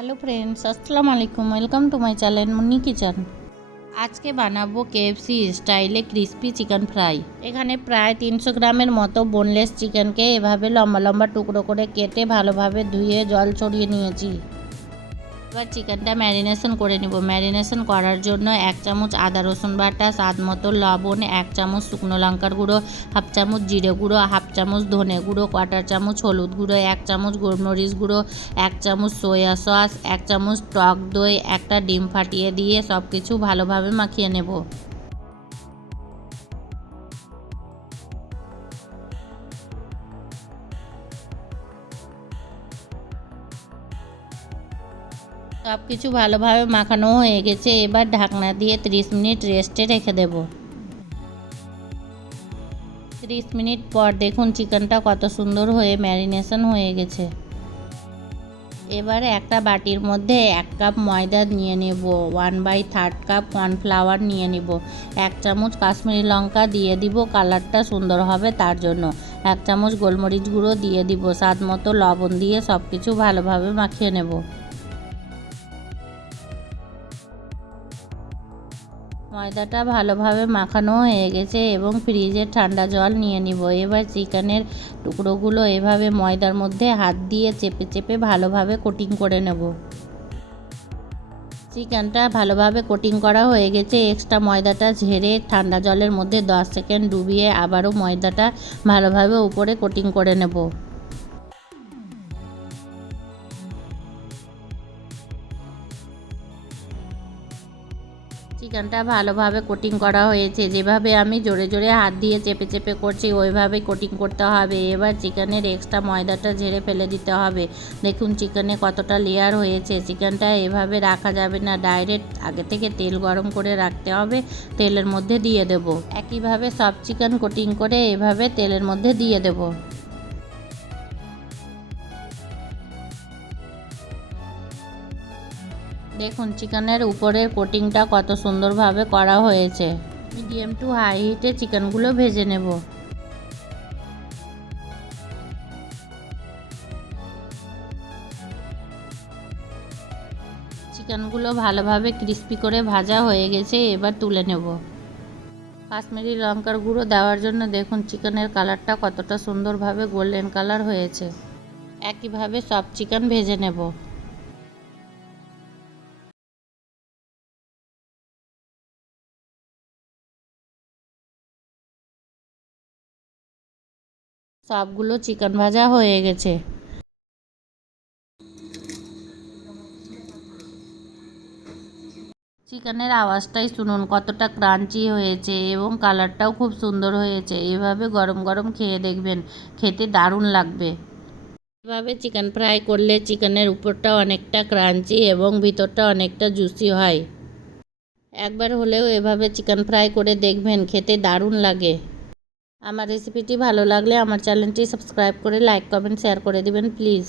Hello friends, আসসালামু আলাইকুম। Welcome to my channel Munni kitchen. আজকে বানাবো কেএফসি স্টাইলে ক্রিস্পি চিকেন ফ্রাই। এখানে প্রায় 300 গ্রামের মতো বোনলেস চিকেনকে এভাবে লম্বা লম্বা টুকরো করে কেটে ভালোভাবে ধুয়ে জল ছড়িয়ে নিয়েছি। এবার চিকেনটা ম্যারিনেশন করে নিব। ম্যারিনেশন করার জন্য 1 চামচ আদা রসুন বাটা, স্বাদ মতো লবণ, 1 চামচ শুকনো লঙ্কার গুঁড়ো, হাফ চামচ জিরে গুঁড়ো, হাফ চামচ ধনে গুঁড়ো, 1/4 চামচ হলুদ গুঁড়ো, 1 চামচ গোলমরিচ গুঁড়ো, 1 চামচ সয়া সস, 1 চামচ টক দই, একটা ডিম ফাটিয়ে দিয়ে সব কিছু ভালোভাবে মাখিয়ে নেব। সব কিছু ভালোভাবে মাখানো হয়ে গেছে। এবার ঢাকনা দিয়ে 30 মিনিট রেস্টে রেখে দেব। 30 মিনিট পর দেখুন চিকেনটা কত সুন্দর হয়ে ম্যারিনেশন হয়ে গেছে। এবারে একটা বাটির মধ্যে 1 কাপ ময়দা নিয়ে নেব, 1/3 কাপ কর্নফ্লাওয়ার নিয়ে নেব, 1 চামচ কাশ্মীরি লঙ্কা দিয়ে দিব, কালারটা সুন্দর হবে তার জন্য, 1 চামচ গোলমরিচ গুঁড়ো দিয়ে দিব, স্বাদ মতো লবণ দিয়ে সব কিছু ভালোভাবে মাখিয়ে নেব। ময়দাটা ভালোভাবে মাখানো হয়ে গেছে এবং ফ্রিজের ঠান্ডা জল নিয়ে নিব। এবার চিকেনের টুকরোগুলো এভাবে ময়দার মধ্যে হাত দিয়ে চেপে চেপে ভালোভাবে কোটিং করে নেব। চিকেনটা ভালোভাবে কোটিং করা হয়ে গেছে। এক্সট্রা ময়দাটা ঝেড়ে ঠান্ডা জলের মধ্যে 10 সেকেন্ড ডুবিয়ে আবারও ময়দাটা ভালোভাবে উপরে কোটিং করে নেব। চিকেনটা ভালোভাবে কোটিং করা হয়েছে। যেভাবে আমি জোরে জোরে হাত দিয়ে চেপে চেপে করছি ওইভাবেই কোটিং করতে হবে। এবার চিকেনের এক্সট্রা ময়দাটা ঝেড়ে ফেলে দিতে হবে। দেখুন চিকেনে কতটা লেয়ার হয়েছে। চিকেনটা এভাবে রাখা যাবে না, ডাইরেক্ট আগে থেকে তেল গরম করে রাখতে হবে, তেলের মধ্যে দিয়ে দেব। একইভাবে সব চিকেন কোটিং করে এভাবে তেলের মধ্যে দিয়ে দেব। দেখুন চিকেনের উপরের কোটিংটা কত সুন্দরভাবে করা হয়েছে। মিডিয়াম টু হাই হিটে চিকেনগুলো ভেজে নেব। চিকেনগুলো ভালোভাবে ক্রিস্পি করে ভাজা হয়ে গেছে, এবার তুলে নেব। কাশ্মীরি লঙ্কার গুঁড়ো দেওয়ার জন্য দেখুন চিকেনের কালারটা কতটা সুন্দরভাবে গোল্ডেন কালার হয়েছে। একইভাবে সব চিকেন ভেজে নেব। সবগুলো চিকেন ভাজা হয়ে গেছে। চিকেনের আওয়াজটাই শুনুন কতটা ক্রাঞ্চি হয়েছে এবং কালারটাও খুব সুন্দর হয়েছে। এভাবে গরম গরম খেয়ে দেখবেন, খেতে দারুণ লাগবে। এভাবে চিকেন ফ্রাই করলে চিকেনের উপরটা অনেকটা ক্রাঞ্চি এবং ভিতরটা অনেকটা জুসি হয়। একবার হলেও এভাবে চিকেন ফ্রাই করে দেখবেন, খেতে দারুণ লাগে। আমার রেসিপিটি ভালো লাগলে আমার চ্যানেলটি সাবস্ক্রাইব করে লাইক কমেন্ট শেয়ার করে দিবেন প্লিজ।